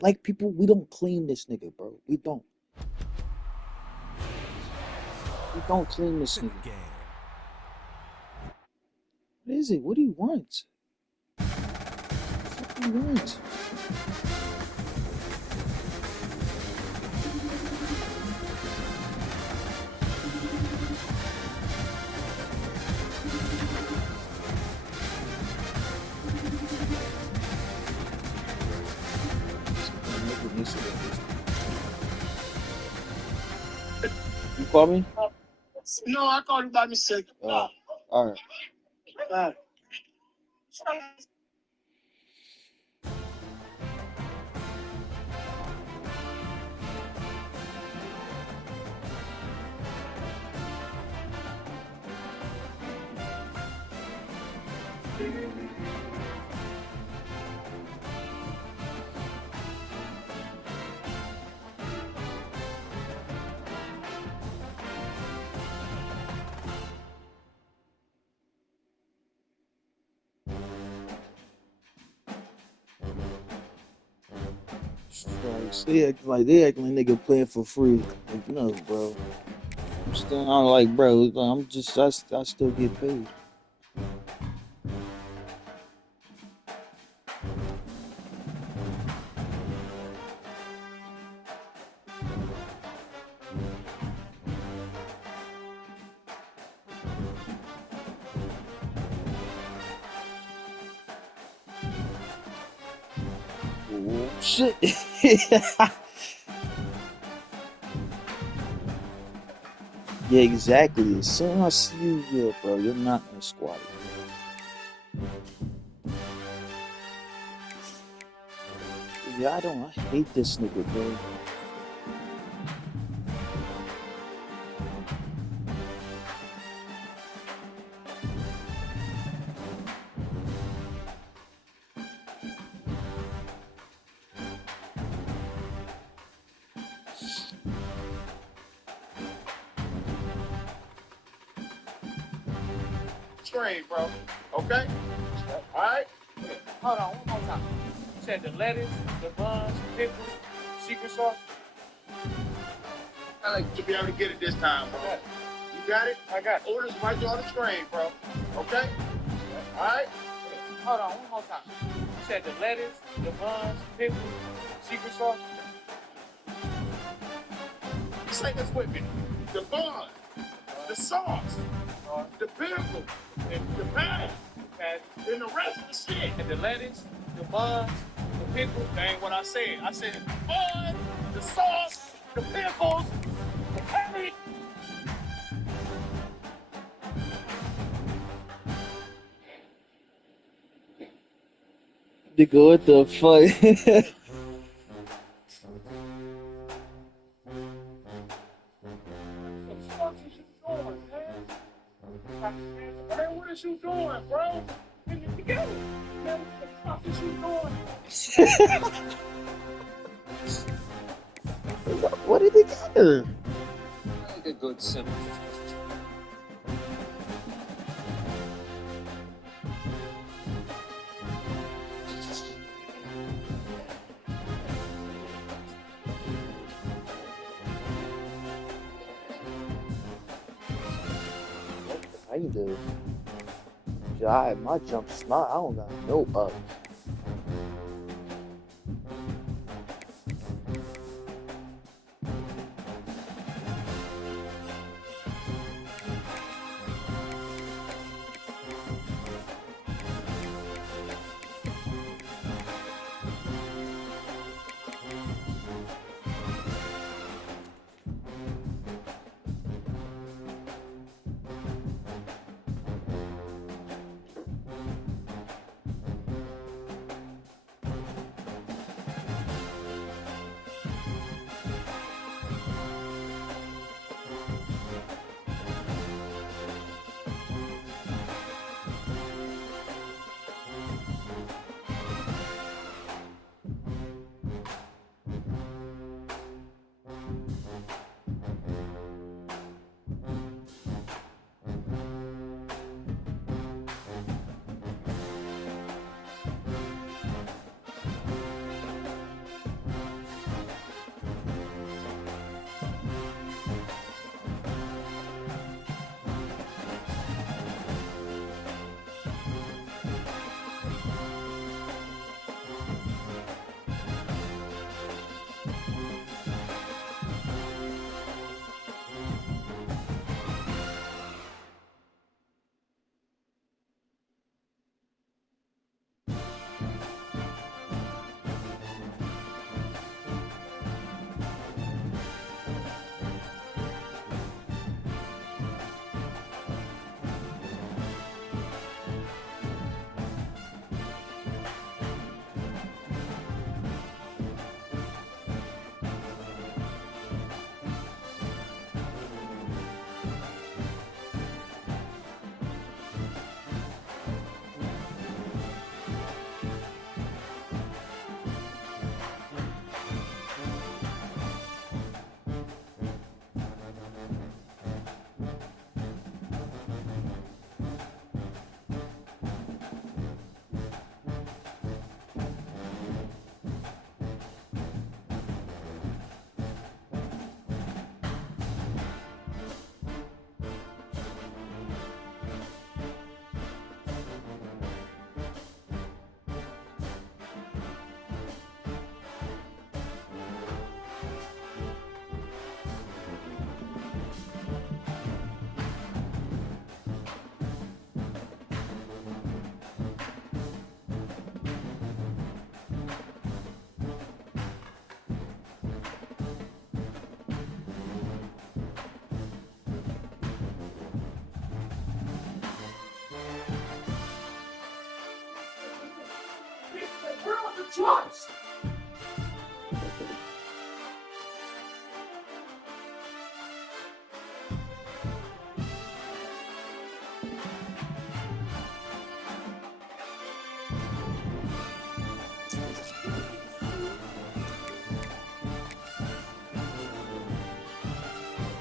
Black people, we don't clean this nigga, bro. We don't. We don't clean this Sick nigga. game. What is it? What do you want? What the fuck do you want? This nigga needs to get this. You call me? No, I called you by mistake. All right. Uh, Strikes. They acting like nigga playing for free. Like, no, bro. I'm still I'm like, bro. I'm just I still get paid. Oh, shit. Yeah, exactly. As soon as I see you, yeah, bro, you're not in the squad. Yeah, I hate this nigga, bro. Train, bro. Okay? All right? Hold on, one more time. You said the lettuce, the buns, pickles, secret sauce. I like to be able to get it this time, bro. You got it? I got it. Orders right there on the screen, bro. Okay? All right? Hold on, one more time. You said the lettuce, the buns, pickles, secret sauce. Say this with me. The bun, the sauce, the pickle, the patty, and the rest of the shit. And the lettuce, the buns, the pickles. That ain't what I said. I said the bun, the sauce, the pickles, the patty. Nigga, what the fuck? What the fuck is you doing, man? Man, what is you doing, bro? Get it together. Man, what the fuck is you doing? What did they together? Like a good simple. Kind of. Yeah, my jump's not. I don't got no up.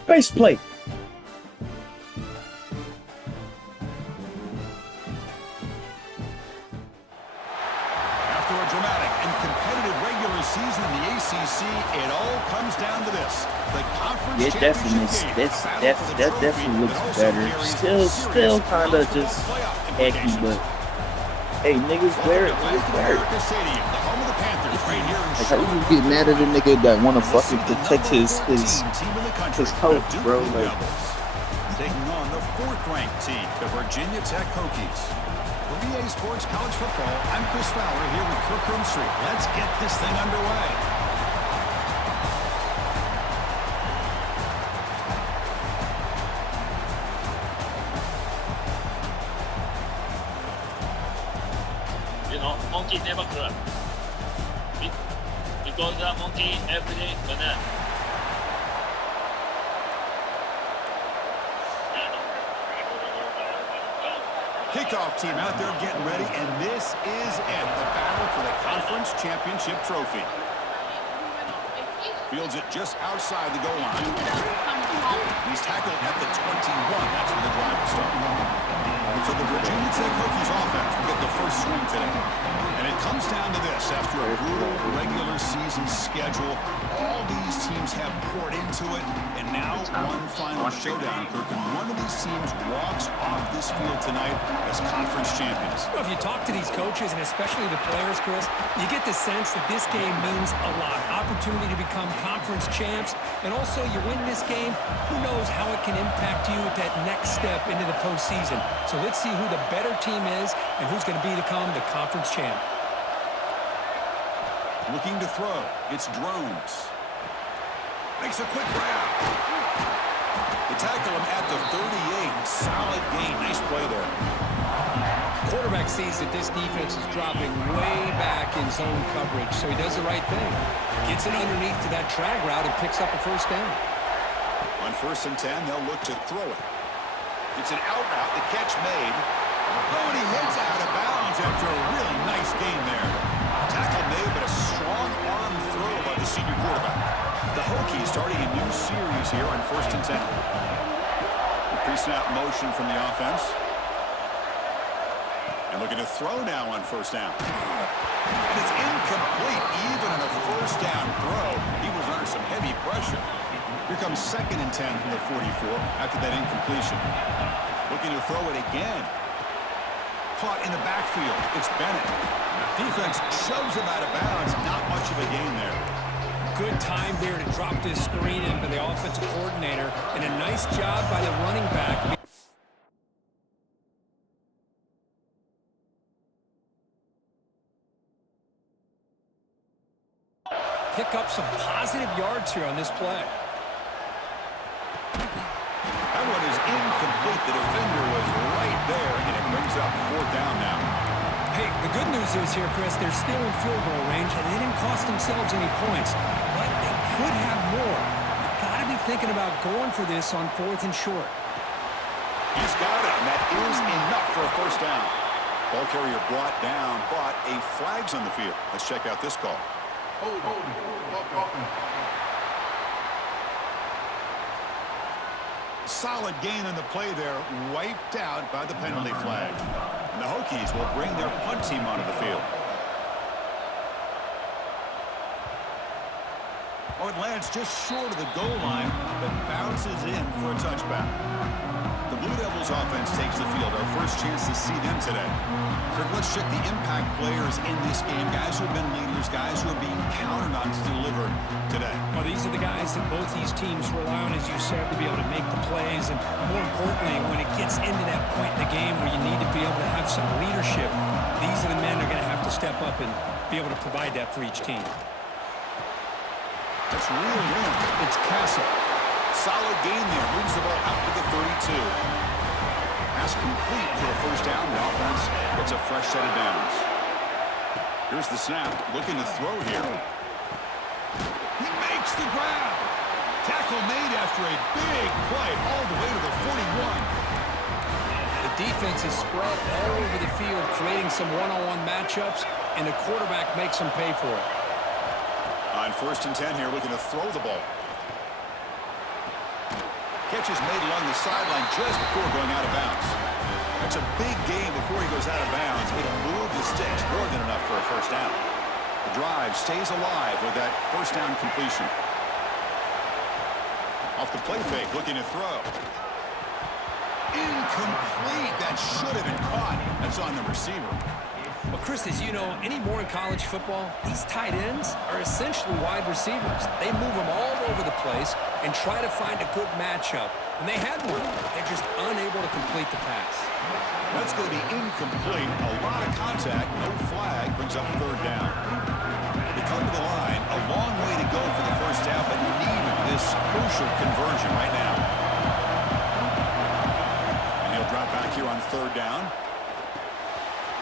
Base plate. After a dramatic and competitive regular season in the ACC, it all comes down to this: the conference Yeah, championship game. that definitely looks better. Still kind of just ecky, but hey, niggas wear it. Niggas wear it. Stadium, the home of the Panthers, right here in Like, how you get mad at a nigga that want to fucking protect his coach, bro? Like, taking on the fourth-ranked team, the Virginia Tech Hokies. For EA Sports College Football, I'm Chris Fowler here with Kirk Street. Let's get this thing underway. Monkey never cry. Because the monkey every day banana. Kickoff team out there getting ready, and this is it, the battle for the conference championship trophy. Fields it just outside the goal line. He's tackled at the 21. That's where the drive will start. So the Virginia Tech Hokies offense will get the first swing today. And it comes down to this. After a brutal regular season schedule, all these teams have poured into it, and now one final showdown, Kirk. And one of these teams walks off this field tonight as conference champions. Well, if you talk to these coaches, and especially the players, Chris, you get the sense that this game means a lot. Opportunity to become conference champs, and also you win this game, who knows how it can impact you at that next step into the postseason. So let's see who the better team is and who's going to become the conference champ. Looking to throw. It's Drones. Makes a quick grab. They tackle him at the 38. Solid gain. Nice play there. Quarterback sees that this defense is dropping way back in zone coverage, so he does the right thing. Gets it underneath to that drag route and picks up a first down. On 1st and 10, they'll look to throw it. It's an out route. The catch made. Oh, and he heads out of bounds after a really nice gain there. Tackle made, but a strong arm throw by the senior quarterback. The Hokies starting a new series here on 1st and 10. The pre-snap motion from the offense. And looking to throw now on 1st down. And it's incomplete, even on a 1st down throw. He was under some heavy pressure. Here comes 2nd and 10 from the 44 after that incompletion. Looking to throw it again. Caught in the backfield. It's Bennett. Defense shoves him out of bounds. Not much of a gain there. Good time there to drop this screen in by the offensive coordinator, and a nice job by the running back. Pick up some positive yards here on this play. That one is incomplete. The defender was right there, and it brings up 4th down now. Hey, the good news is here, Chris, they're still in field goal range, and they didn't cost themselves any points, but they could have more. You've got to be thinking about going for this on 4th and short. He's got it, and that is enough for a 1st down. Ball carrier brought down, but a flag's on the field. Let's check out this call. Solid gain on the play there, wiped out by the penalty flag. And the Hokies will bring their punt team onto the field. Oh, it lands just short of the goal line, but bounces in for a touchback. The Blue Devils offense takes the field. Our first chance to see them today. Kirk, let's check the impact players in this game. Guys who have been leaders, guys who are being counted on to deliver today. Well, these are the guys that both these teams rely on, as you said, to be able to make the plays. And more importantly, when it gets into that point in the game where you need to be able to have some leadership, these are the men that are going to have to step up and be able to provide that for each team. That's reeled in. It's Castle. Solid gain there. Moves the ball out to the 32. Pass complete for a 1st down. The offense gets a fresh set of downs. Here's the snap, looking to throw here. He makes the grab. Tackle made after a big play all the way to the 41. The defense is spread all over the field, creating some one-on-one matchups, and the quarterback makes them pay for it. On 1st and 10 here, looking to throw the ball. Catch is made along the sideline just before going out of bounds. That's a big gain before he goes out of bounds. It'll move the sticks more than enough for a first down. The drive stays alive with that first down completion. Off the play fake, looking to throw. Incomplete. That should have been caught. That's on the receiver. Well, Chris, as you know, anymore in college football, these tight ends are essentially wide receivers. They move them all over the place and try to find a good matchup. And they had one. They're just unable to complete the pass. That's going to be incomplete. A lot of contact. No flag. Brings up 3rd down. They come to the line. A long way to go for the first down, but you need this crucial conversion right now. And he'll drop back here on 3rd down.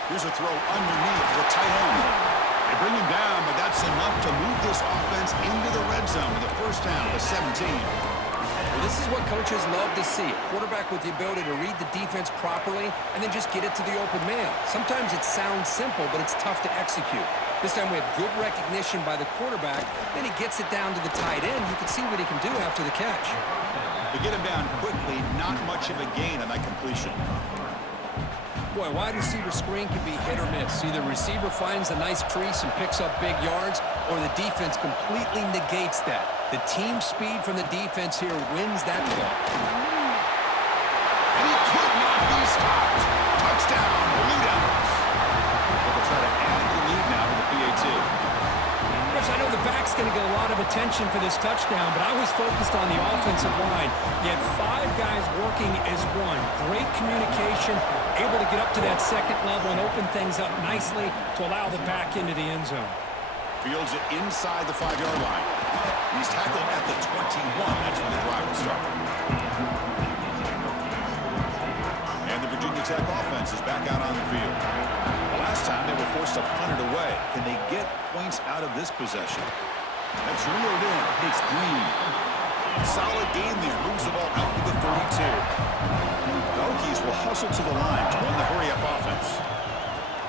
Here's a throw underneath the tight end. They bring him down, but that's enough to move this offense into the red zone with a first down at the 17. Well, this is what coaches love to see. A quarterback with the ability to read the defense properly and then just get it to the open man. Sometimes it sounds simple, but it's tough to execute. This time we have good recognition by the quarterback. Then he gets it down to the tight end. You can see what he can do after the catch. To get him down quickly, not much of a gain on that completion. Boy, wide receiver screen can be hit or miss. Either receiver finds a nice crease and picks up big yards, or the defense completely negates that. The team speed from the defense here wins that play. And he could not be stopped. Touchdown, Blue Devils. They'll try to add the lead now with the PAT. Chris, I know the back's going to get a lot of attention for this touchdown, but I was focused on the offensive line. You had 5 guys working as one. Great communication, able to get up to that second level and open things up nicely to allow the back into the end zone. Fields it inside the 5-yard line. He's tackled at the 21. That's when the drive will start. And the Virginia Tech offense is back out on the field. The last time they were forced to punt it away. Can they get points out of this possession? That's reeled in. It's Green. Solid game there. Moves the ball out to the 32. The Hokies will hustle to the line to run the hurry-up offense.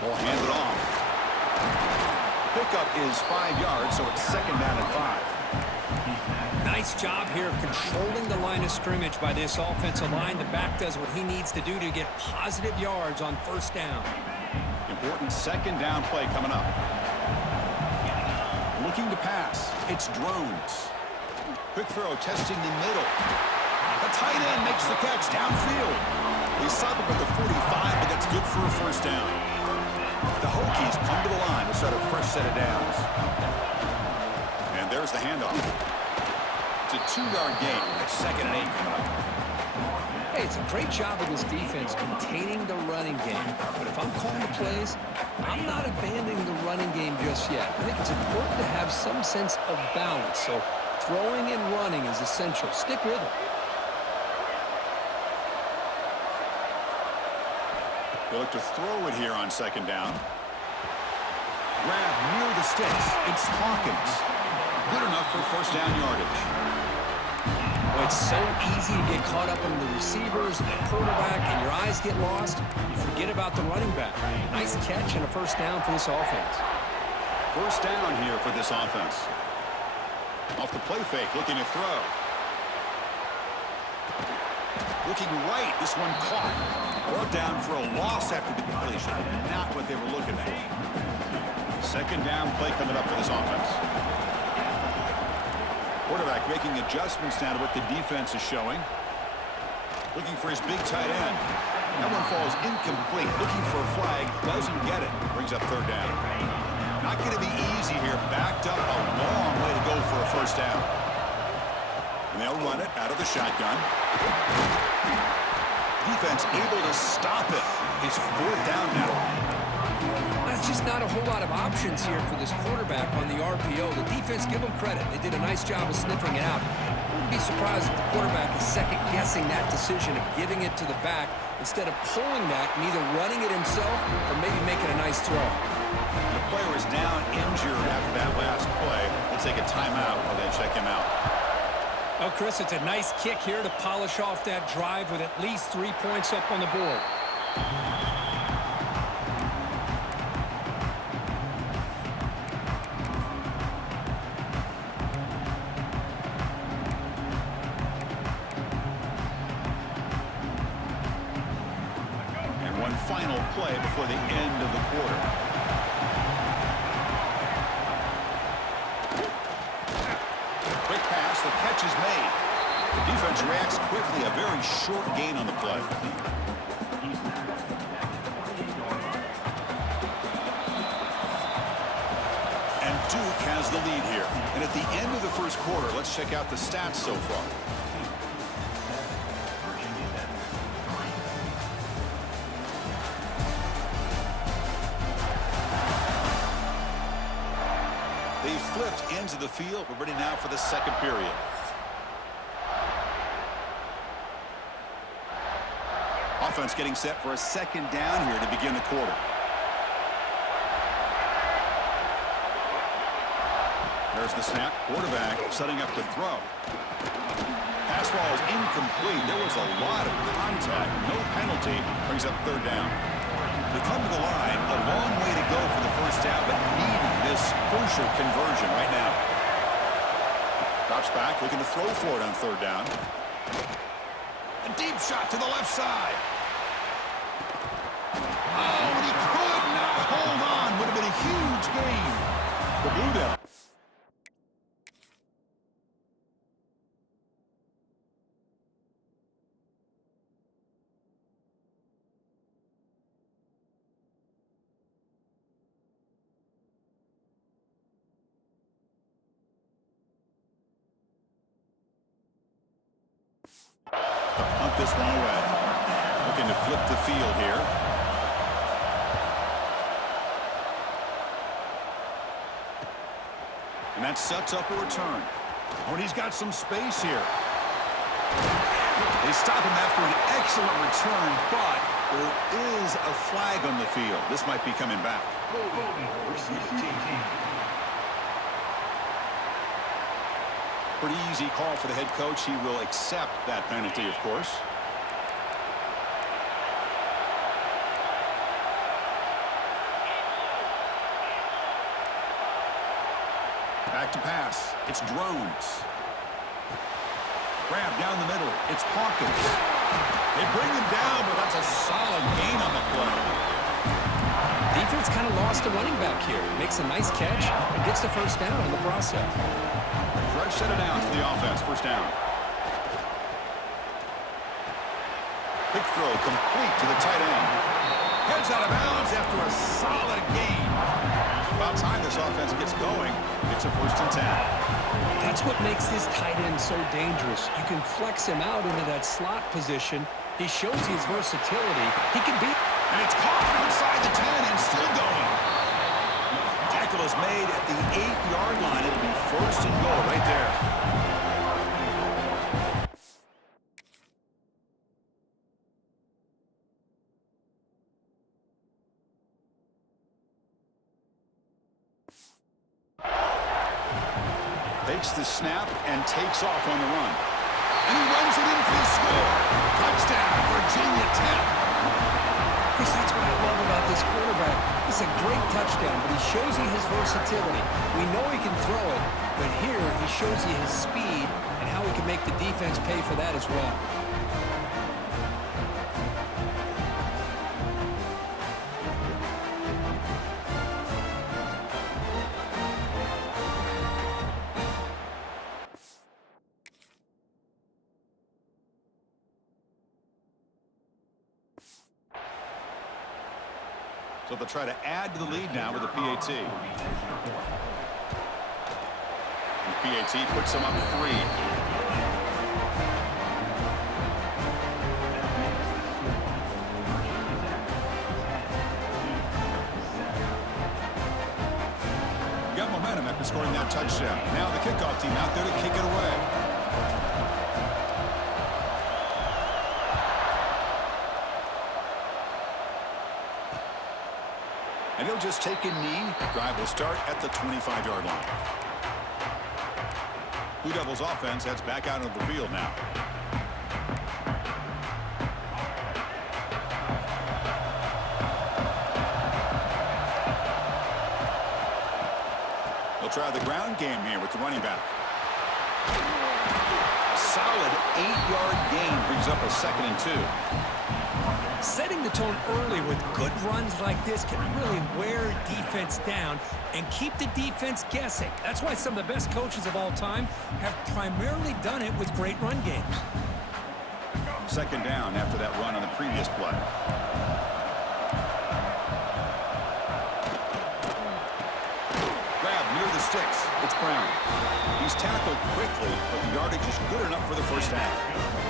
Ball handed off. Pickup is 5 yards, so it's 2nd down and 5. Nice job here of controlling the line of scrimmage by this offensive line. The back does what he needs to do to get positive yards on 1st down. Important 2nd down play coming up. Looking to pass. It's Drones. Quick throw, testing the middle. The tight end makes the catch downfield. They stop up at the 45, but that's good for a 1st down. The Hokies come to the line to start a fresh set of downs. And there's the handoff. It's a 2-yard gain. 2nd and 8 coming up. Hey, it's a great job of this defense containing the running game. But if I'm calling the plays, I'm not abandoning the running game just yet. I think it's important to have some sense of balance. So throwing and running is essential. Stick with it. They look to throw it here on 2nd down. Grab near the sticks. It's Hawkins. Good enough for 1st down yardage. Well, it's so easy to get caught up in the receivers and the quarterback, and your eyes get lost. You forget about the running back. Nice catch and a 1st down for this offense. 1st down here for this offense. Off the play fake, looking to throw. Looking right, this one caught. Brought down for a loss after the completion. Not what they were looking for. 2nd down play coming up for this offense. Quarterback making adjustments now to what the defense is showing. Looking for his big tight end. That one falls incomplete. Looking for a flag. Doesn't get it. Brings up 3rd down. Not going to be easy here. Backed up a long way to go for a 1st down. And they'll run it out of the shotgun. Defense able to stop it. It's 4th down now. That's just not a whole lot of options here for this quarterback on the RPO. The defense, give them credit. They did a nice job of sniffing it out. I wouldn't be surprised if the quarterback is second-guessing that decision of giving it to the back instead of pulling that and either running it himself or maybe making a nice throw. The player is down injured after that last play. We'll take a timeout while they check him out. Oh, Chris, it's a nice kick here to polish off that drive with at least 3 points up on the board. And one final play before the end of the quarter. Quick pass, the catch is made. The defense reacts quickly, a very short gain on the play. And Duke has the lead here. And at the end of the first quarter, let's check out the stats so far. They flipped into the field. We're ready now for the second period. Offense getting set for a second down here to begin the quarter. There's the snap. Quarterback setting up to throw. Pass ball is incomplete. There was a lot of contact. No penalty. Brings up third down. They come to the line. A long way to go for the first down, but needing this crucial conversion right now. Drops back, looking to throw for it on third down. A deep shot to the left side. Oh, and he could not hold on. Would have been a huge gain. The Blue Devils. Punt this one away. Looking to flip the field here. And that sets up a return. Oh, and he's got some space here. They stop him after an excellent return, but there is a flag on the field. This might be coming back. Pretty easy call for the head coach. He will accept that penalty, of course. Back to pass. It's Drones. Grab down the middle. It's Hawkins. They bring him down, but that's a solid gain on the play. Defense kind of lost a running back here. Makes a nice catch and gets the first down in the process. Fresh set of downs for the offense. First down. Quick throw complete to the tight end. Heads out of bounds after a solid gain. About time this offense gets going. It's a 1st and 10. That's what makes this tight end so dangerous. You can flex him out into that slot position. He shows his versatility. He can be... And it's caught inside the 10 and still going. Tackle is made at the 8-yard line. It'll be 1st and goal right there. Takes the snap and takes off on the run. And he runs it in for the score. Touchdown, Virginia Tech. Chris, that's what I love about this quarterback. It's a great touchdown, but he shows you his versatility. We know he can throw it, but here he shows you his speed and how he can make the defense pay for that as well. So they'll try to add to the lead now with a PAT. And PAT puts them up 3. Got momentum after scoring that touchdown. Now the kickoff team out there to kick it away. And he'll just take a knee. Drive will start at the 25-yard line. Blue Devils offense heads back out of the field now. They'll try the ground game here with the running back. Solid 8-yard gain brings up a 2nd and 2. Setting the tone early with good runs like this can really wear defense down and keep the defense guessing. That's why some of the best coaches of all time have primarily done it with great run games. 2nd down after that run on the previous play. Grab near the sticks. It's Brown. He's tackled quickly, but the yardage is good enough for the first half.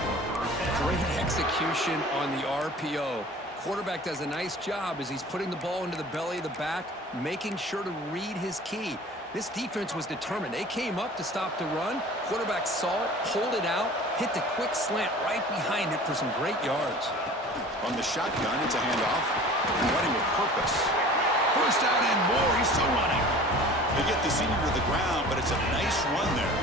Great execution on the RPO. Quarterback does a nice job as he's putting the ball into the belly of the back, making sure to read his key. This defense was determined. They came up to stop the run. Quarterback saw it, pulled it out, hit the quick slant right behind it for some great yards. On the shotgun, it's a handoff. Running with purpose. First down and more. He's still running. They get the senior to the ground, but it's a nice run there.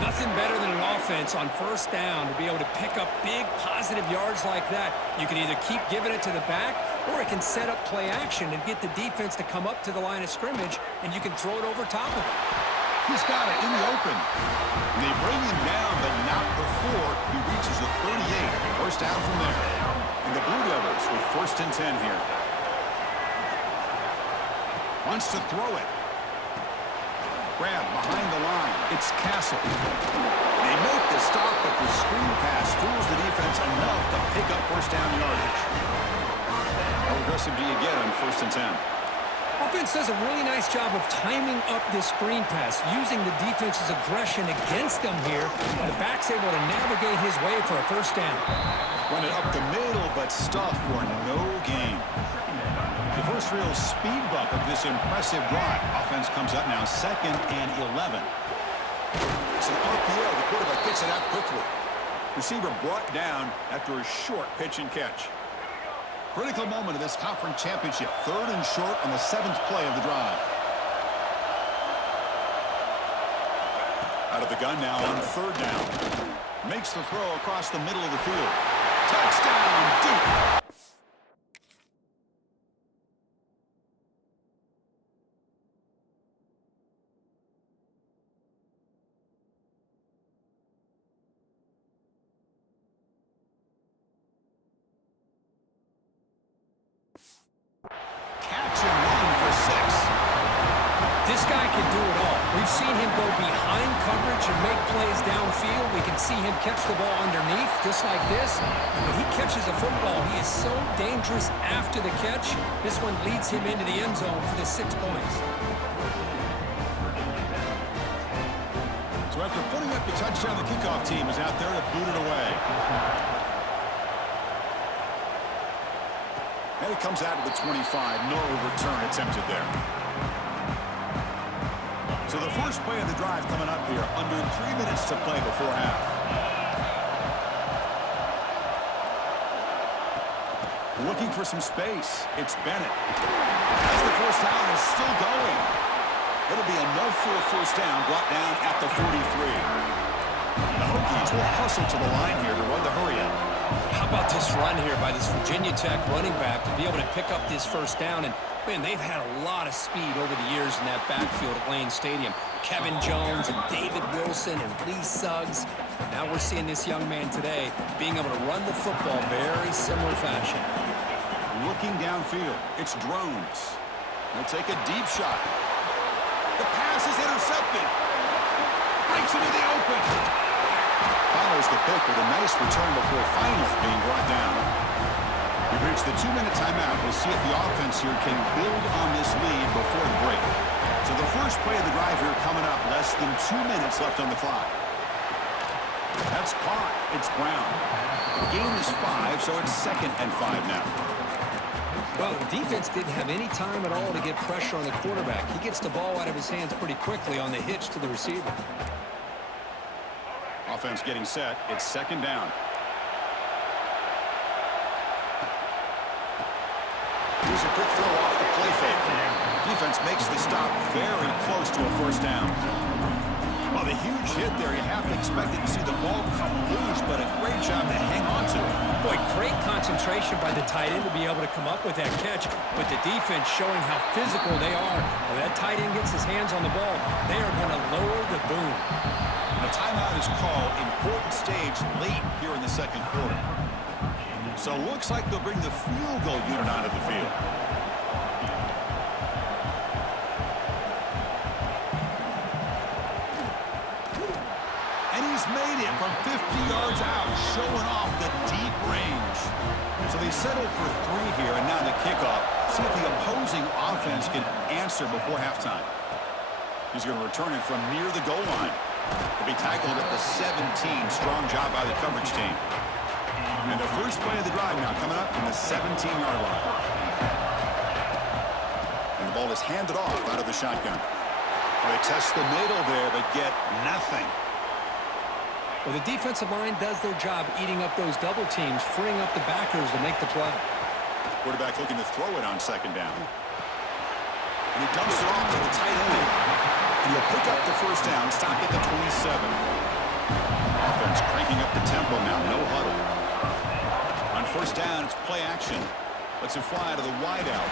Nothing better than an offense on first down to be able to pick up big positive yards like that. You can either keep giving it to the back, or it can set up play action and get the defense to come up to the line of scrimmage, and you can throw it over top of it. He's got it in the open. And they bring him down, but not before he reaches the 38. First down from there. And the Blue Devils with 1st and 10 here. Wants to throw it. Grab behind the line. It's Castle. They make the stop, but the screen pass fools the defense enough to pick up first down yardage. How aggressive do you get on 1st and 10? Offense does a really nice job of timing up this screen pass, using the defense's aggression against them here. The back's able to navigate his way for a first down. Run it up the middle, but stuff for no gain. The first real speed bump of this impressive drive. Offense comes up now 2nd and 11. It's an RPO. The quarterback gets it out quickly. Receiver brought down after a short pitch and catch. Critical moment of this conference championship. 3rd and short on the 7th play of the drive. Out of the gun now on 3rd down. Makes the throw across the middle of the field. Touchdown, Duke. Catch and run for 6. This guy can do it all. We've seen him go behind coverage and make plays downfield. We can see him catch the ball underneath, just like this. And when he catches a football, he is so dangerous after the catch. This one leads him into the end zone for the 6 points. So after putting up the touchdown, the kickoff team is out there to boot it away. And it comes out of the 25. No return attempted there. So the first play of the drive coming up here. Under 3 minutes to play before half. Looking for some space. It's Bennett. As the first down is still going. It'll be enough for a first down, brought down at the 43. The Hokies will hustle to the line here to run the hurry up. How about this run here by this Virginia Tech running back to be able to pick up this first down? And, man, they've had a lot of speed over the years in that backfield at Lane Stadium. Kevin Jones and David Wilson and Lee Suggs. Now we're seeing this young man today being able to run the football very similar fashion. Looking downfield, it's Drones. They'll take a deep shot. The pass is intercepted. Breaks into the open. Follows the pick with a nice return before finally being brought down. We've reached the 2-minute timeout. We'll see if the offense here can build on this lead before the break. So the first play of the drive here coming up. Less than 2 minutes left on the clock. That's caught. It's Brown. The game is 5, so it's 2nd and 5 now. Well, the defense didn't have any time at all to get pressure on the quarterback. He gets the ball out of his hands pretty quickly on the hitch to the receiver. Offense getting set. It's 2nd down. Here's a quick throw off the play fake. Defense makes the stop very close to a first down. Well, the huge hit there, you have to expect it to see the ball come loose, but a great job to hang on to it. Boy, great concentration by the tight end to be able to come up with that catch, but the defense showing how physical they are. When that tight end gets his hands on the ball, they are going to lower the boom. And a timeout is called. Important stage late here in the second quarter. So it looks like they'll bring the field goal unit onto the field. And he's made it from 50 yards out, showing off the deep range. So they settled for 3 here, and now the kickoff. See if the opposing offense can answer before halftime. He's going to return it from near the goal line. He'll be tackled at the 17. Strong job by the coverage team. And the first play of the drive now coming up from the 17-yard line. And the ball is handed off out of the shotgun. They test the middle there, but get nothing. Well, the defensive line does their job eating up those double teams, freeing up the backers to make the play. Quarterback looking to throw it on second down. And he dumps it off to the tight end. And he'll pick up the first down, stop at the 27. Offense cranking up the tempo now, no huddle. On first down, it's play action. Lets it fly to the wideout.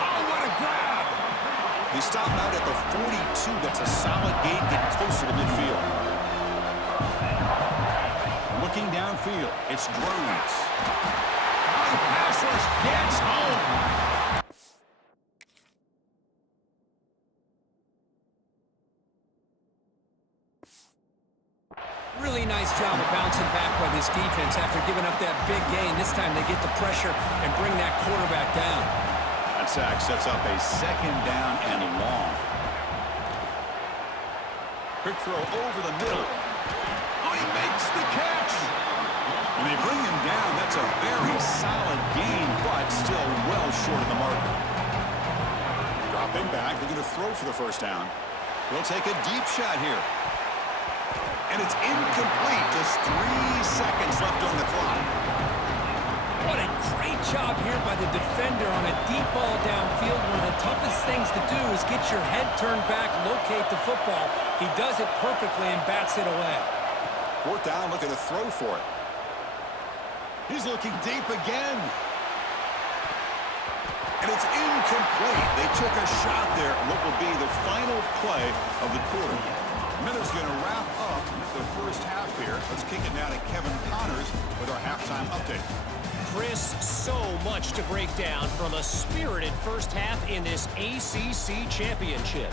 Oh, what a grab! They stop out at the 42. That's a solid gain, getting closer to midfield. Looking downfield, it's Drones. Pass rush gets home. Really nice job of bouncing back by this defense after giving up that big gain. This time they get the pressure and bring that quarterback down. That sack sets up a second down and long. Quick throw over the middle. Oh, he makes the catch. When they bring him down, that's a very solid gain, but still well short of the marker. Dropping back, they're going to throw for the first down. We'll take a deep shot here. And it's incomplete. Just 3 seconds left on the clock. What a great job here by the defender on a deep ball downfield. One of the toughest things to do is get your head turned back, locate the football. He does it perfectly and bats it away. Fourth down, looking to throw for it. He's looking deep again. And it's incomplete. They took a shot there on what will be the final play of the quarter. Miller's going to wrap up the first half here. Let's kick it now to Kevin Connors with our halftime update. Chris, so much to break down from a spirited first half in this ACC championship.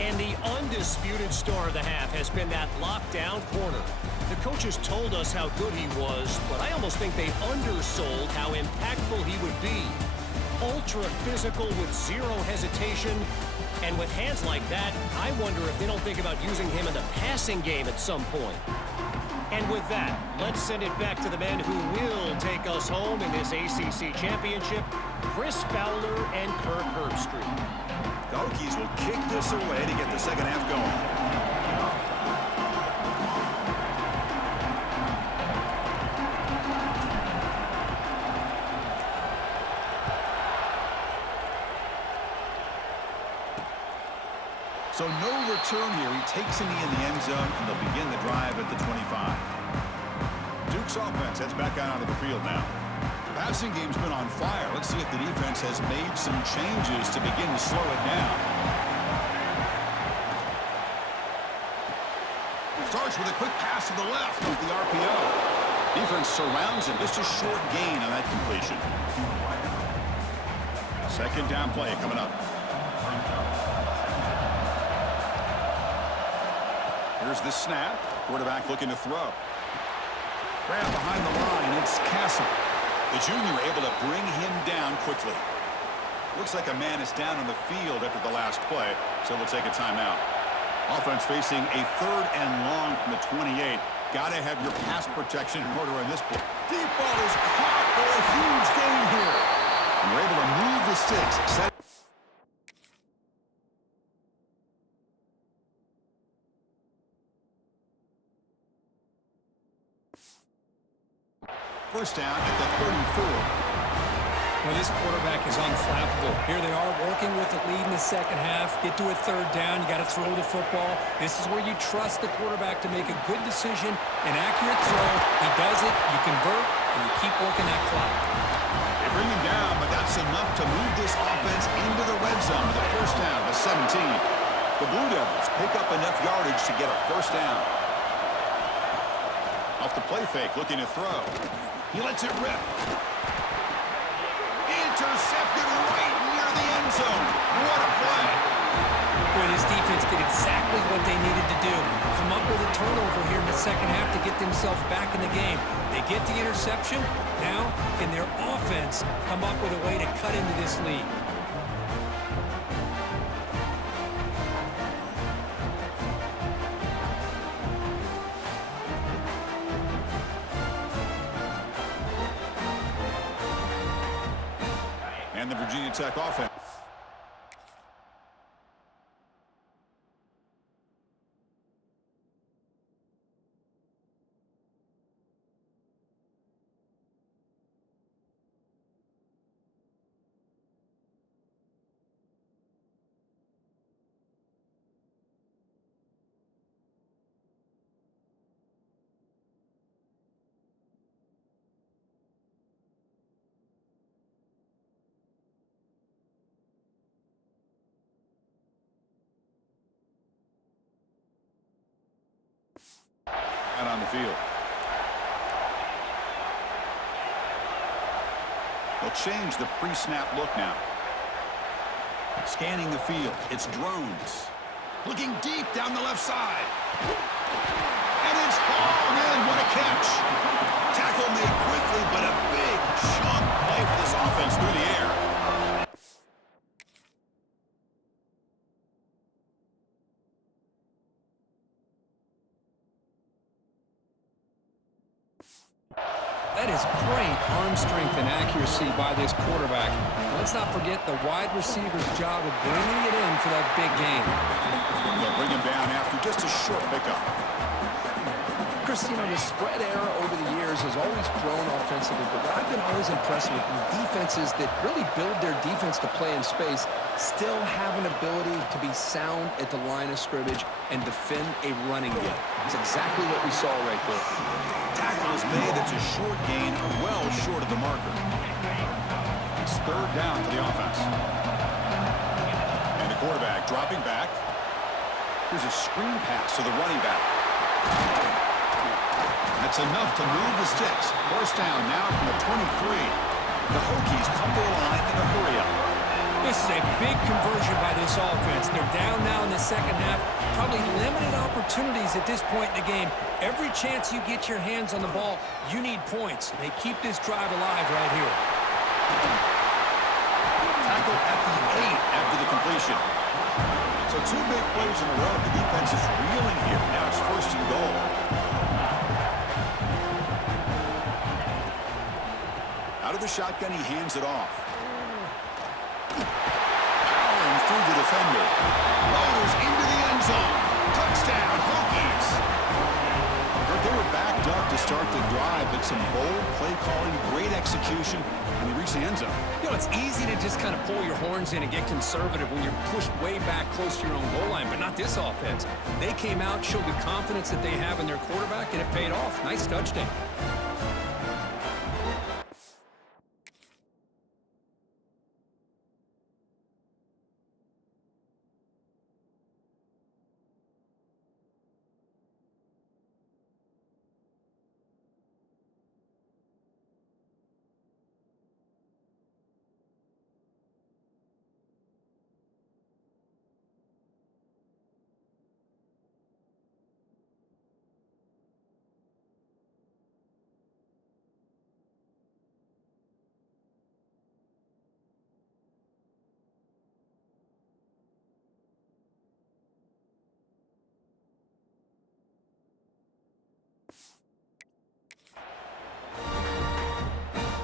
And the undisputed star of the half has been that lockdown corner. The coaches told us how good he was, but I almost think they undersold how impactful he would be. Ultra physical with zero hesitation. And with hands like that, I wonder if they don't think about using him in the passing game at some point. And with that, let's send it back to the men who will take us home in this ACC championship, Chris Fowler and Kirk Herbstreit. The Hokies will kick this away to get the second half going. So no return here. He takes a knee in the end zone, and they'll begin the drive at the 25. Duke's offense heads back out onto the field now. The passing game's been on fire. Let's see if the defense has made some changes to begin to slow it down. Starts with a quick pass to the left off the RPO. Defense surrounds him. Just a short gain on that completion. Second down play coming up. Here's the snap. Quarterback looking to throw. Grab behind the line. It's Castle. The junior able to bring him down quickly. Looks like a man is down on the field after the last play, so we'll take a timeout. Offense facing a third and long from the 28. Got to have your pass protection in order on this play. Deep ball is caught for a huge gain here. And we're able to move the sticks. First down at the 34. Well, this quarterback is unflappable. Here they are working with the lead in the second half. Get to a third down. You got to throw the football. This is where you trust the quarterback to make a good decision, an accurate throw. He does it, you convert, and you keep working that clock. They bring him down, but that's enough to move this offense into the red zone with a first down to 17. The Blue Devils pick up enough yardage to get a first down. Off the play fake, looking to throw. He lets it rip. Intercepted right near the end zone. What a play. Boy, this defense did exactly what they needed to do. Come up with a turnover here in the second half to get themselves back in the game. They get the interception. Now, can their offense come up with a way to cut into this lead? And the Virginia Tech offense. Out on the field. They'll change the pre-snap look now. Scanning the field. It's drones. Looking deep down the left side. And it's hauled in. What a catch. Tackle made quickly, but a big chunk play for this offense through the air. That is great arm strength and accuracy by this quarterback. Let's not forget the wide receiver's job of bringing it in for that big game. They'll bring him down after just a short pickup. Chris, you know, the spread era over the years has always grown offensively, but what I've been always impressed with defenses that really build their defense to play in space still have an ability to be sound at the line of scrimmage and defend a running game. It's exactly what we saw right there. Tackle is made. It's a short gain, well short of the marker. It's third down for the offense. And the quarterback dropping back. Here's a screen pass to the running back. That's enough to move the sticks. First down now from the 23. The Hokies come to the line in a hurry-up. This is a big conversion by this offense. They're down now in the second half. Probably limited opportunities at this point in the game. Every chance you get your hands on the ball, you need points. They keep this drive alive right here. Tackle at the 8 after the completion. So two big plays in a row. The defense is reeling here. Now it's first and goal. Out of the shotgun, he hands it off. Powering through the defender. Rolls into the end zone. Touchdown, Hokies. They were backed up to start the drive, but some bold play calling, great execution, and they reached the end zone. You know, it's easy to just kind of pull your horns in and get conservative when you're pushed way back close to your own goal line, but not this offense. They came out, showed the confidence that they have in their quarterback, and it paid off. Nice touchdown.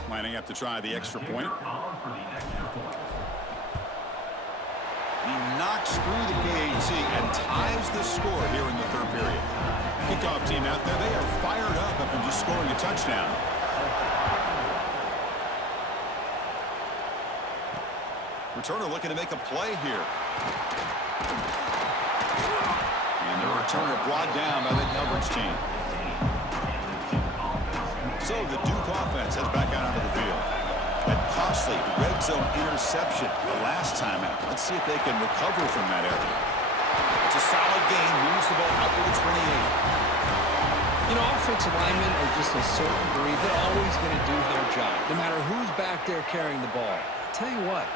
Lining up to try the extra point. He knocks through the PAT and ties the score here in the third period. Kickoff team out there, they are fired up after just scoring a touchdown. Returner looking to make a play here. And the returner brought down by the coverage team. So the Duke offense heads back out onto the field. That costly red zone interception the last time out. Let's see if they can recover from that area. It's a solid gain. Moves the ball out to the 28. You know, offensive linemen are just a certain breed. They're always going to do their job, no matter who's back there carrying the ball. I'll tell you what,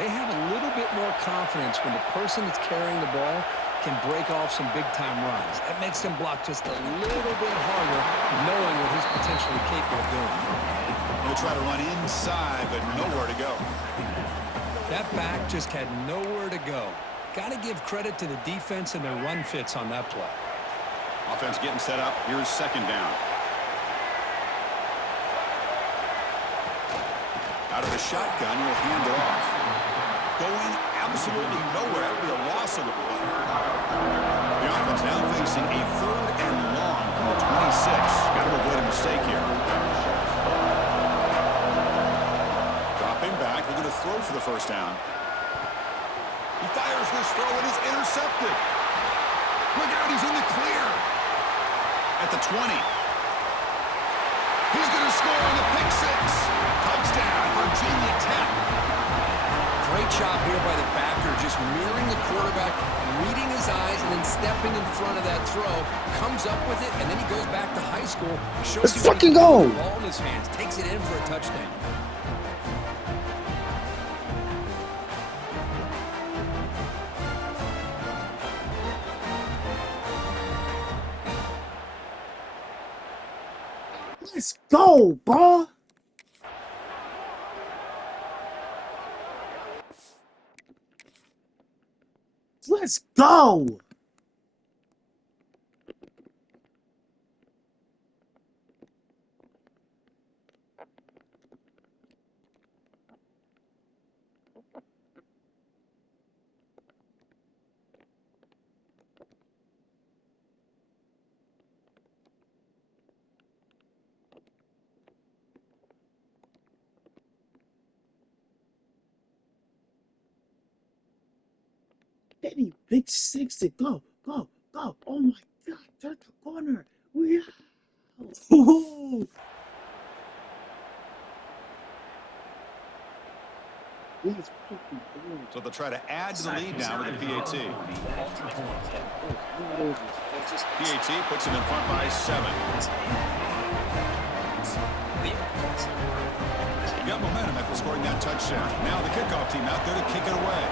they have a little bit more confidence when the person that's carrying the ball can break off some big-time runs. That makes them block just a little bit harder, knowing what he's potentially capable of doing. He'll try to run inside, but nowhere to go. That back just had nowhere to go. Got to give credit to the defense and their run fits on that play. Offense getting set up. Here's second down. Out of the shotgun, he'll hand it off. Going absolutely nowhere. That would be a loss of the play. The offense now facing a 3rd and long from the 26. Got to avoid a mistake here. Dropping back. Looking to throw for the first down. He fires this throw. It is intercepted. Look out. He's in the clear. At the 20. He's going to score on the pick 6. Touchdown, Virginia Tech. Great job here by the backer, just mirroring the quarterback, reading his eyes, and then stepping in front of that throw. Comes up with it, and then he goes back to high school. Shows Let's fucking go! The ball in his hands, takes it in for a touchdown. Let's go, bro. Let's go. Benny, big 6 to go. Go. Oh my God, turn the corner. We out. Ooh. Let's fucking go. So they'll try to add to the lead now with the PAT. PAT puts him in front by 7. Got momentum after scoring that touchdown. Now the kickoff team out there to kick it away.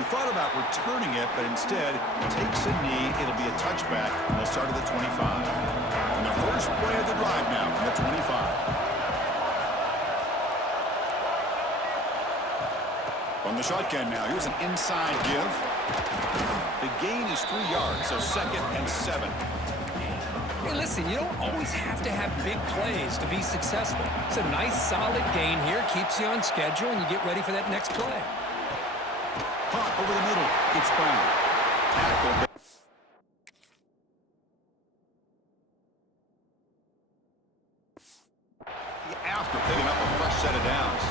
He thought about returning it, but instead takes a knee. It'll be a touchback, and they'll start at the 25. And the first play of the drive now from the 25. From the shotgun now, here's an inside give. The gain is 3 yards, so 2nd and 7. Hey, listen, you don't always have to have big plays to be successful. It's a nice, solid gain here. Keeps you on schedule, and you get ready for that next play. Caught over the middle. It's Brown. Tackle. After picking up a fresh set of downs.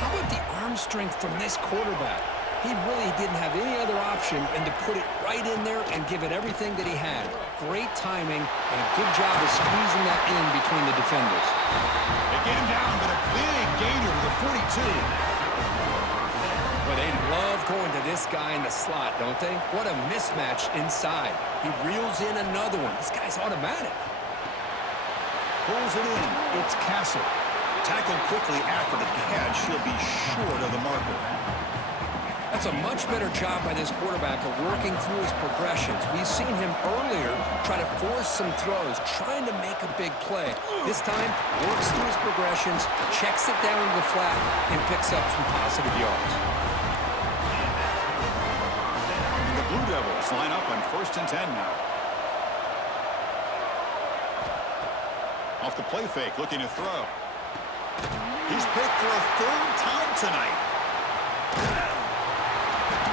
How about the arm strength from this quarterback? He really didn't have any other option than to put it right in there and give it everything that he had. Great timing and a good job of squeezing that in between the defenders. They get him down, but a big gainer to the 42. But they love going to this guy in the slot, don't they? What a mismatch inside. He reels in another one. This guy's automatic. Pulls it in. It's Castle. Tackled quickly after the catch. He'll be short of the marker. That's a much better job by this quarterback of working through his progressions. We've seen him earlier try to force some throws, trying to make a big play. This time, works through his progressions, checks it down to the flat, and picks up some positive yards. The Blue Devils line up on 1st and 10 now. Off the play fake, looking to throw. He's picked for a 3rd time tonight.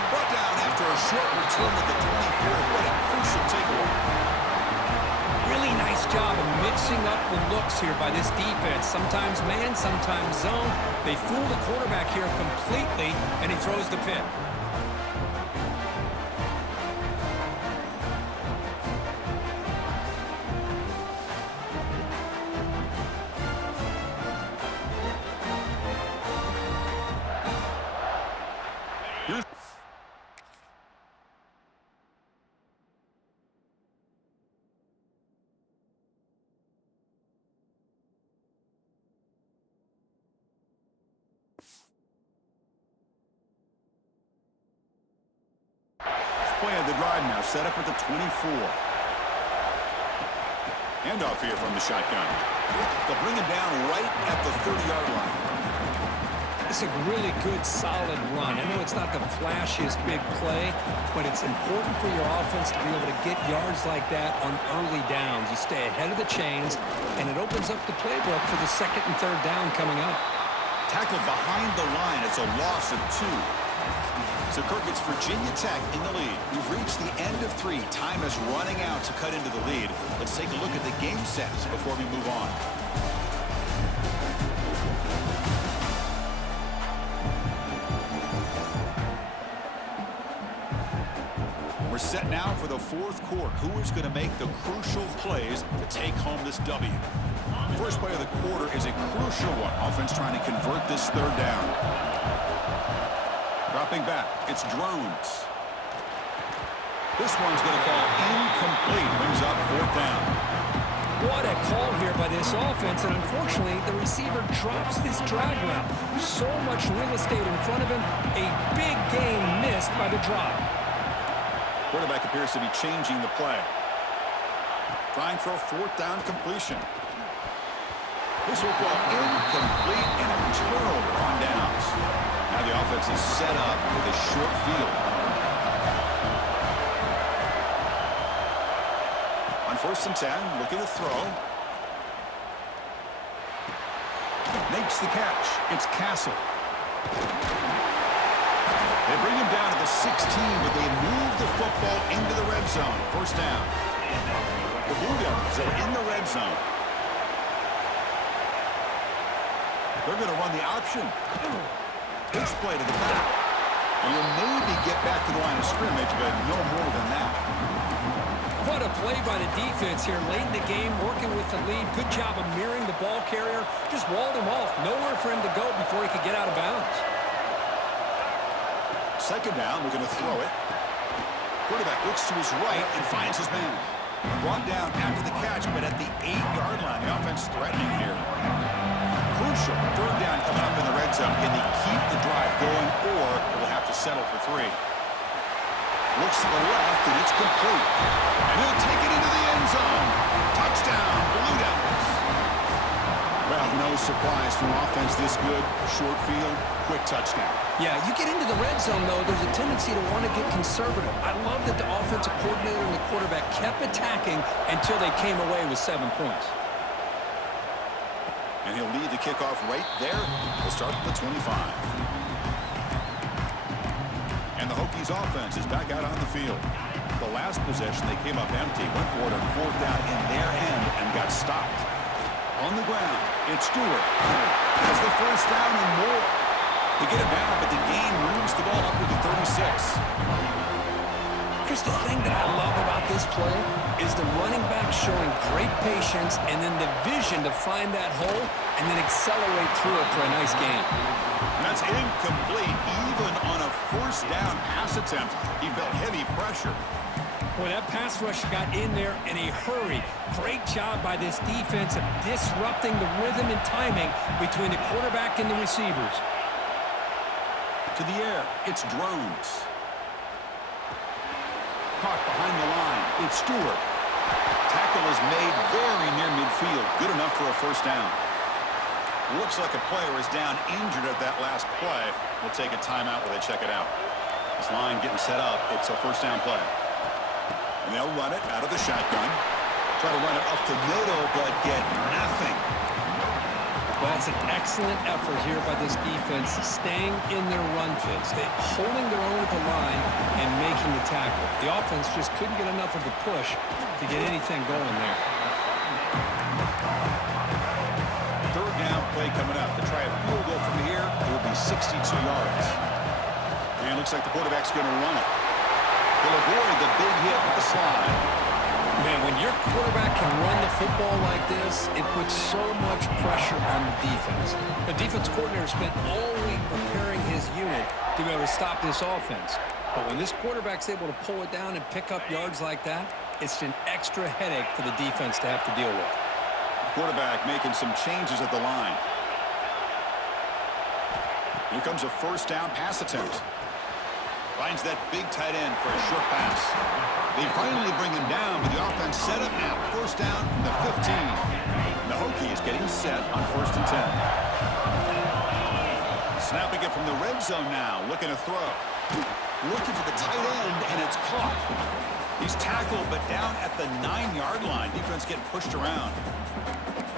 Brought down after a short return to the 24. What a crucial takeaway. Really nice job of mixing up the looks here by this defense. Sometimes man, sometimes zone. They fool the quarterback here completely, and he throws the pick. Play of the drive now, set up at the 24. Handoff here from the shotgun. They'll bring him down right at the 30-yard line. It's a really good, solid run. I know it's not the flashiest big play, but it's important for your offense to be able to get yards like that on early downs. You stay ahead of the chains, and it opens up the playbook for the second and third down coming up. Tackled behind the line. It's a loss of 2. So Kirk, it's Virginia Tech in the lead. We've reached the end of 3. Time is running out to cut into the lead. Let's take a look at the game sets before we move on. We're set now for the 4th quarter. Who is going to make the crucial plays to take home this W? First play of the quarter is a crucial one. Offense trying to convert this 3rd down. Dropping back, it's Drones. This one's going to fall incomplete. Brings up 4th down. What a call here by this offense, and unfortunately, the receiver drops this drag route. So much real estate in front of him. A big gain missed by the drop. Quarterback appears to be changing the play. Trying for a 4th down completion. This will fall incomplete and a turnover on downs. Now the offense is set up with a short field. On 1st and 10, looking to throw. Makes the catch. It's Castle. They bring him down to the 16, but they move the football into the red zone. 1st down. The Blue Devils are in the red zone. They're going to run the option. Pitch play to the back. And will maybe get back to the line of scrimmage, but no more than that. What a play by the defense here late in the game, working with the lead. Good job of mirroring the ball carrier. Just walled him off. Nowhere for him to go before he could get out of bounds. 2nd down, we're going to throw it. Quarterback looks to his right and finds his man. Brought down after the catch, but at the 8-yard line. The offense threatening here. Crucial 3rd down coming up in the red zone. Can they keep the drive going, or will they have to settle for 3? Looks to the left, and it's complete. And he'll take it into the end zone. Touchdown, Blue Devils. Well, no surprise from offense this good. Short field, quick touchdown. Yeah, you get into the red zone, though, there's a tendency to want to get conservative. I love that the offensive coordinator and the quarterback kept attacking until they came away with 7 points. And he'll lead the kickoff right there. We'll start at the 25. And the Hokies offense is back out on the field. The last possession, they came up empty, went for it on 4th down in their end and got stopped. On the ground, it's Stewart. Has the 1st down and more. They get it down, but the gain moves the ball up to the 36. Here's the thing that I love about this play is the running back showing great patience and then the vision to find that hole and then accelerate through it for a nice gain. That's incomplete. Even on a 1st down pass attempt, he felt heavy pressure. Boy, that pass rush got in there in a hurry. Great job by this defense of disrupting the rhythm and timing between the quarterback and the receivers. To the air, it's Drones. Caught behind the line, it's Stewart. Tackle is made very near midfield. Good enough for a 1st down. Looks like a player is down injured at that last play. We'll take a timeout while they check it out. This line getting set up. It's a 1st down play. And they'll run it out of the shotgun. Try to run it up to Noto, but get nothing. Well, that's an excellent effort here by this defense, staying in their run fits. They're holding their own at the line and making the tackle. The offense just couldn't get enough of a push to get anything going there. play coming up. To try a field goal from here, it will be 62 yards. And it looks like the quarterback's going to run it. He'll avoid the big hit with the slide. Man, when your quarterback can run the football like this, it puts so much pressure on the defense. The defense coordinator spent all week preparing his unit to be able to stop this offense. But when this quarterback's able to pull it down and pick up yards like that, it's an extra headache for the defense to have to deal with. Quarterback making some changes at the line. Here comes a first down pass attempt. Finds that big tight end for a short pass. They finally bring him down, but the offense set up now. First down from the 15. The Hokie is getting set on 1st and 10. Snapping it from the red zone now, looking to throw. Looking for the tight end, and it's caught. He's tackled, but down at the 9-yard line. Defense getting pushed around.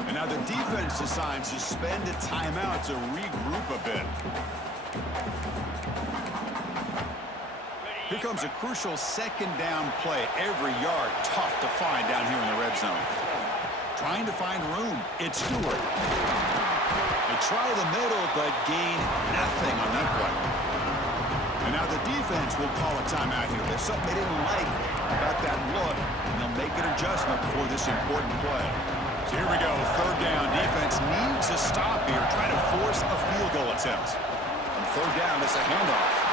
And now the defense decides to spend a timeout to regroup a bit. Here comes a crucial second down play. Every yard tough to find down here in the red zone. Trying to find room. It's Stewart. They try the middle, but gain nothing on that play. And now the defense will call a timeout here. There's something they didn't like about that look, and they'll make an adjustment before this important play. So here we go, 3rd down. Defense needs a stop here, trying to force a field goal attempt. And 3rd down, it's a handoff.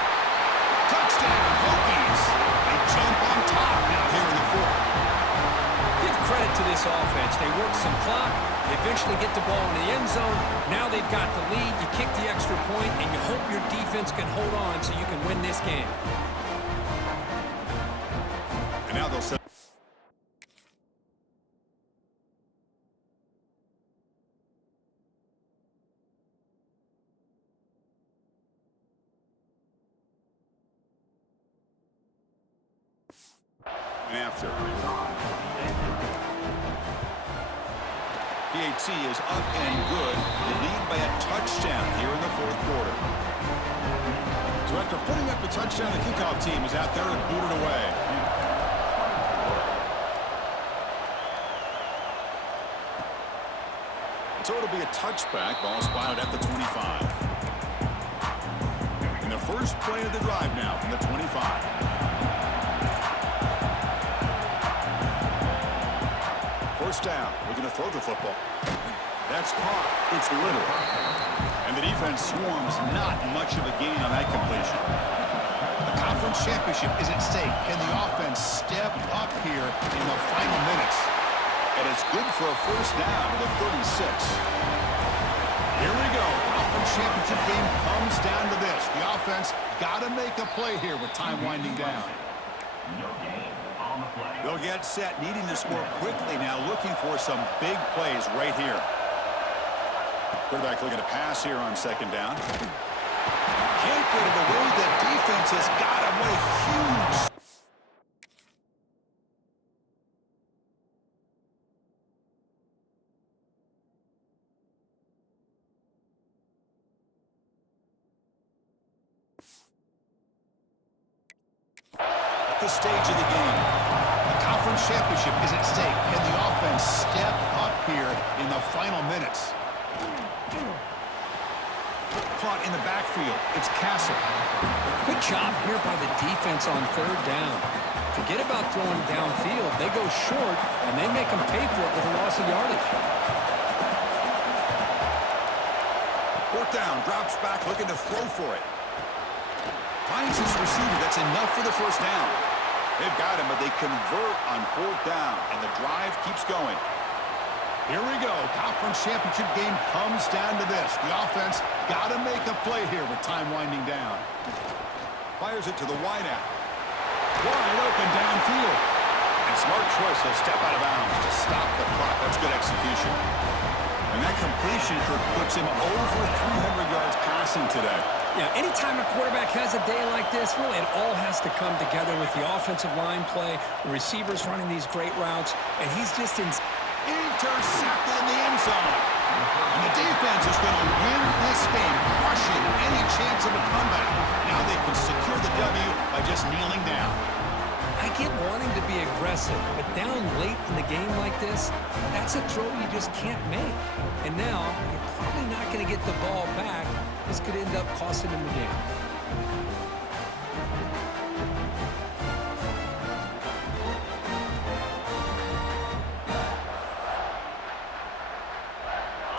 Touchdown, Hokies. They jump on top now here in the 4th. Give credit to this offense. They work some clock. They eventually get the ball in the end zone. Now they've got the lead. You kick the extra point, and you hope your defense can hold on so you can win this game. And now they'll set. After. PAT is up and good. They lead by a touchdown here in the 4th quarter. So after putting up the touchdown, the kickoff team is out there to boot it away. So it'll be a touchback. Ball spotted at the 25. And the first play of the drive now from the 25. First down. We're going to throw the football. That's caught. It's little. And the defense swarms. Not much of a gain on that completion. The conference championship is at stake. Can the offense step up here in the final minutes? And it's good for a first down to the 36. Here we go. Conference championship game comes down to this. The offense got to make a play here with time winding down. They'll get set, needing to score quickly now, looking for some big plays right here. Quarterback looking to pass here on 2nd down. Can't get it away. The defense has got him. What a huge... At this stage of the game, the conference championship is at stake. Can the offense step up here in the final minutes? Caught in the backfield. It's Castle. Good job here by the defense on 3rd down. Forget about throwing downfield. They go short, and they make them pay for it with a loss of yardage. 4th down. Drops back, looking to throw for it. Finds his receiver. That's enough for the first down. They've got him, but they convert on 4th down, and the drive keeps going. Here we go. Conference championship game comes down to this. The offense got to make a play here with time winding down. Fires it to the wideout. Wide open downfield. And smart choice. He'll step out of bounds to stop the clock. That's good execution. And that completion puts him over 300 yards passing today. Yeah, anytime a quarterback has a day like this, really it all has to come together with the offensive line play, the receivers running these great routes, and he's just in... Intercepted in the end zone. And the defense is going to win this game, crushing any chance of a comeback. Now they can secure the W by just kneeling down. I get wanting to be aggressive, but down late in the game like this, that's a throw you just can't make. And now, you're probably not going to get the ball back. This could end up costing him the game.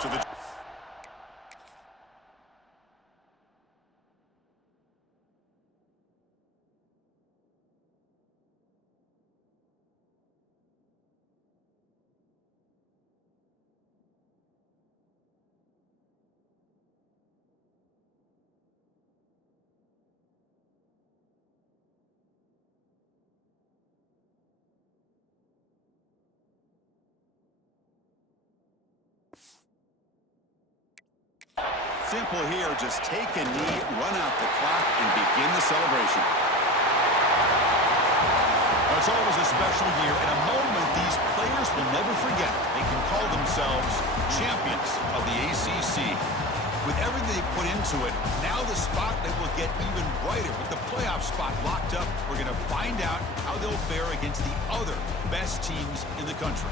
So the simple here, just take a knee, run out the clock, and begin the celebration. Now, it's always a special year and a moment these players will never forget. They can call themselves champions of the ACC. With everything they put into it, now the spotlight will get even brighter. With the playoff spot locked up, we're going to find out how they'll fare against the other best teams in the country.